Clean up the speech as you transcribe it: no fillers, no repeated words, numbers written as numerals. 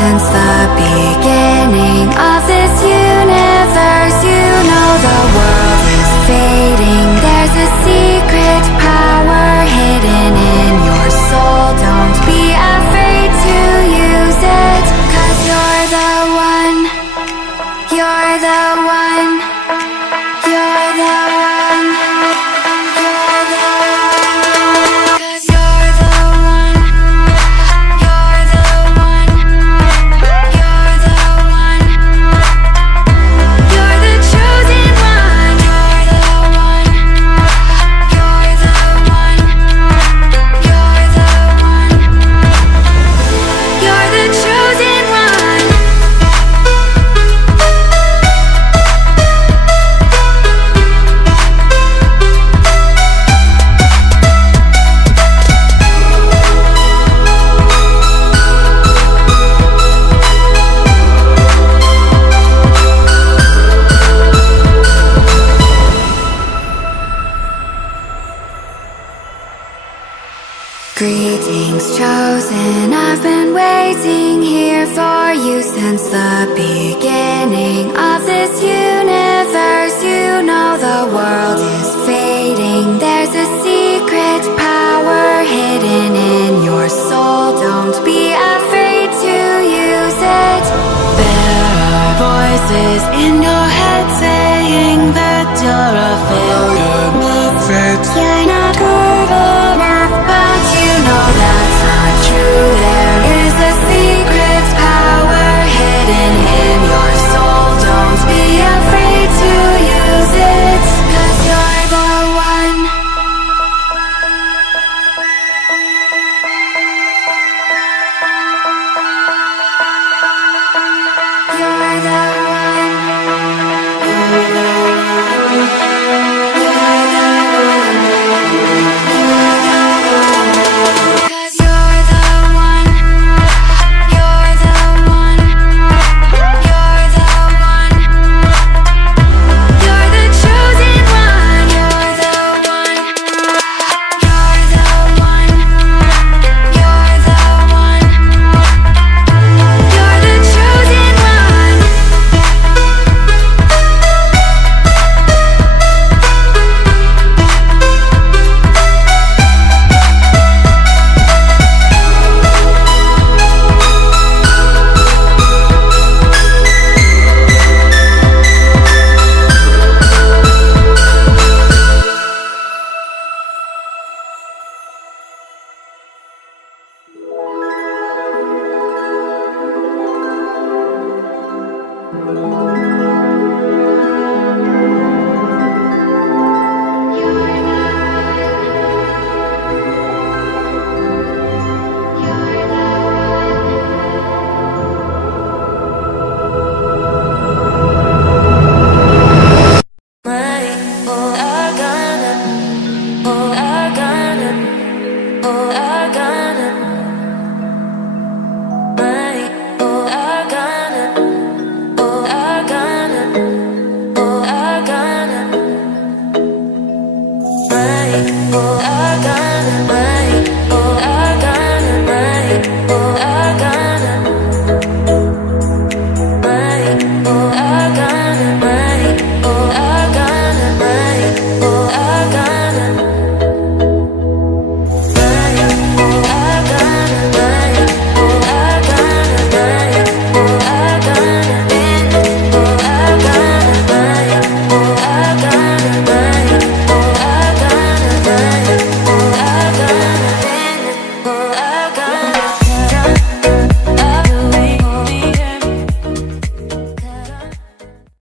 since the beginning of this universe. You know the world is fading. There's a secret power hidden in your soul. Don't be afraid to use it, 'cause you're the one. You're the one. You're the one. You're the one. 'Cause you're the one. You're the one. You're the one. You're the chosen one. You're the one. You're the one. You're the one. You're the chosen one. Greetings, chosen. I've been waiting here for you since the beginning of this universe. You know the world is fading. There's a secret power hidden in your soul. Don't be afraid to use it. There are voices in your head saying that you're a failure. You're not good enough, but you know that's not true. There is a secret power hidden in your soul. Don't be afraid to use it, 'cause you're the one. You're the one.